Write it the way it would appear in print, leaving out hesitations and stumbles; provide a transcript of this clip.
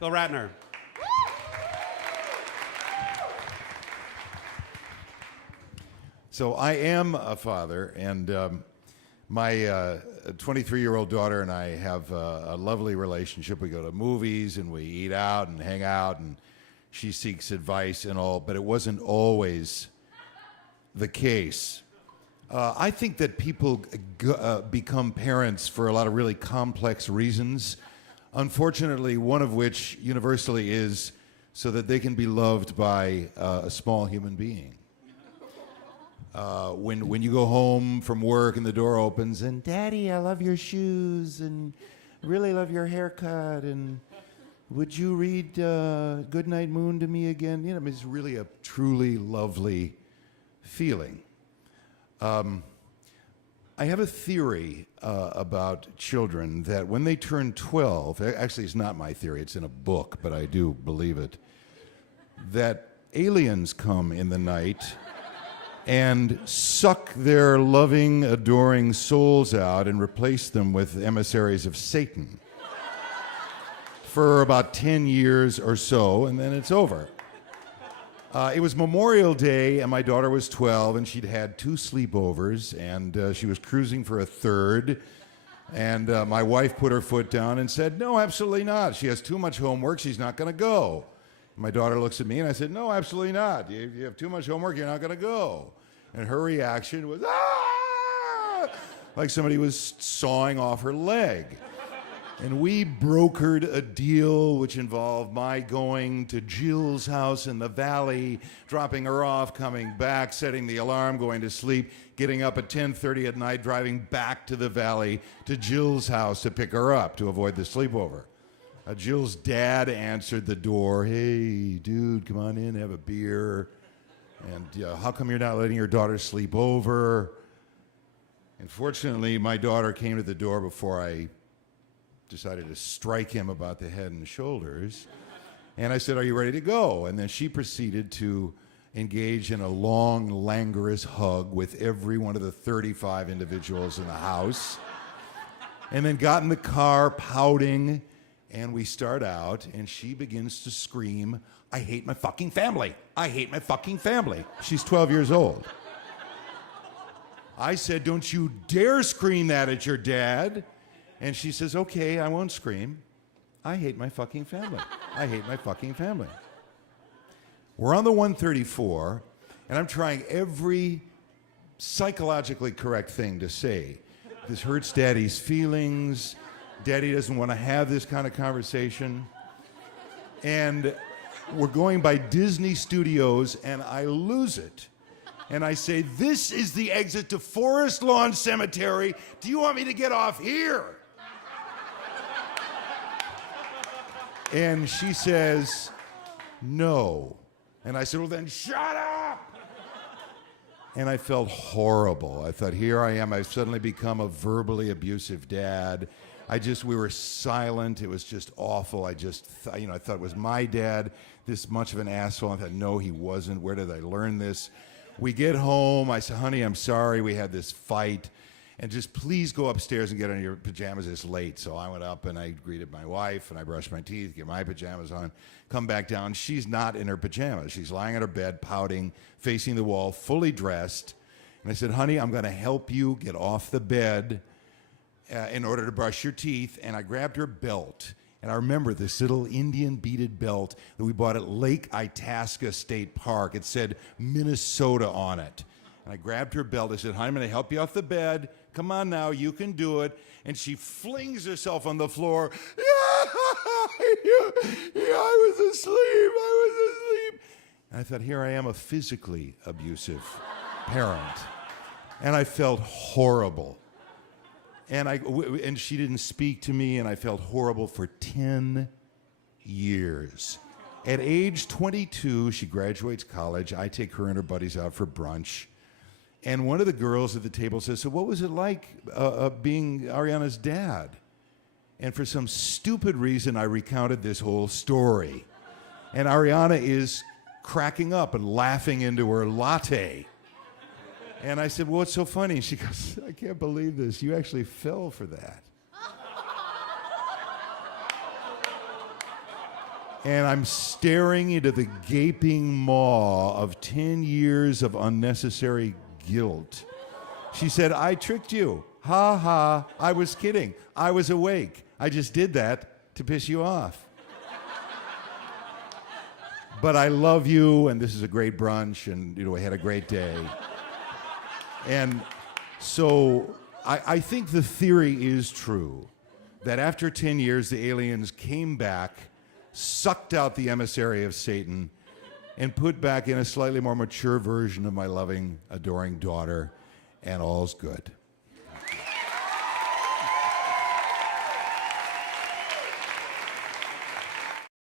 Phil Ratner. So I am a father, and my 23-year-old daughter and I have a lovely relationship. We go to movies and we eat out and hang out, and she seeks advice and all, but it wasn't always the case. I think that people become parents for a lot of really complex reasons. Unfortunately, one of which universally is so that they can be loved by a small human being. When you go home from work and the door opens and, Daddy, I love your shoes and really love your haircut and would you read Goodnight Moon to me again? You know, it's really a truly lovely feeling. I have a theory about children that when they turn 12, actually it's not my theory, it's in a book, but I do believe it, that aliens come in the night and suck their loving, adoring souls out and replace them with emissaries of Satan for about 10 years or so, and then it's over. It was Memorial Day, and my daughter was 12, and she'd had 2 sleepovers, and she was cruising for a third. And my wife put her foot down and said, no, absolutely not. She has too much homework. She's not going to go. And my daughter looks at me, and I said, no, absolutely not. You have too much homework. You're not going to go. And her reaction was, ah! Like somebody was sawing off her leg. And we brokered a deal which involved my going to Jill's house in the valley, dropping her off, coming back, setting the alarm, going to sleep, getting up at 10:30 at night, driving back to the valley to Jill's house to pick her up to avoid the sleepover. Jill's dad answered the door. Hey, dude, come on in, have a beer. And how come you're not letting your daughter sleep over? And fortunately, my daughter came to the door before I decided to strike him about the head and shoulders. And I said, are you ready to go? And then she proceeded to engage in a long, languorous hug with every one of the 35 individuals in the house. And then got in the car pouting, and we start out, and she begins to scream, I hate my fucking family. I hate my fucking family. She's 12 years old. I said, don't you dare scream that at your dad. And she says, okay, I won't scream. I hate my fucking family. I hate my fucking family. We're on the 134, and I'm trying every psychologically correct thing to say. This hurts Daddy's feelings. Daddy doesn't want to have this kind of conversation. And we're going by Disney Studios, and I lose it. And I say, this is the exit to Forest Lawn Cemetery. Do you want me to get off here? And she says, no. And I said, well, then shut up. And I felt horrible. I thought, here I am. I've suddenly become a verbally abusive dad. We were silent. It was just awful. I thought it was my dad, this much of an asshole. I thought, no, he wasn't. Where did I learn this? We get home. I said, honey, I'm sorry we had this fight. And just please go upstairs and get in your pajamas. It's late. So I went up and I greeted my wife and I brushed my teeth, get my pajamas on, come back down. She's not in her pajamas. She's lying on her bed, pouting, facing the wall, fully dressed. And I said, honey, I'm going to help you get off the bed in order to brush your teeth. And I grabbed her belt. And I remember this little Indian beaded belt that we bought at Lake Itasca State Park. It said Minnesota on it. And I grabbed her belt. I said, honey, I'm going to help you off the bed. Come on now, you can do it. And she flings herself on the floor. I was asleep. And I thought, here I am, a physically abusive parent. And I felt horrible. And she didn't speak to me, and I felt horrible for 10 years. At age 22, she graduates college. I take her and her buddies out for brunch. And one of the girls at the table says, so what was it like being Ariana's dad? And for some stupid reason, I recounted this whole story. And Ariana is cracking up and laughing into her latte. And I said, well, what's so funny? She goes, I can't believe this. You actually fell for that. And I'm staring into the gaping maw of 10 years of unnecessary guilt. She said, I tricked you. Ha ha, I was kidding. I was awake. I just did that to piss you off. But I love you, and this is a great brunch, and we had a great day. And so I think the theory is true, that after 10 years, the aliens came back, sucked out the emissary of Satan, and put back in a slightly more mature version of my loving, adoring daughter, and all's good.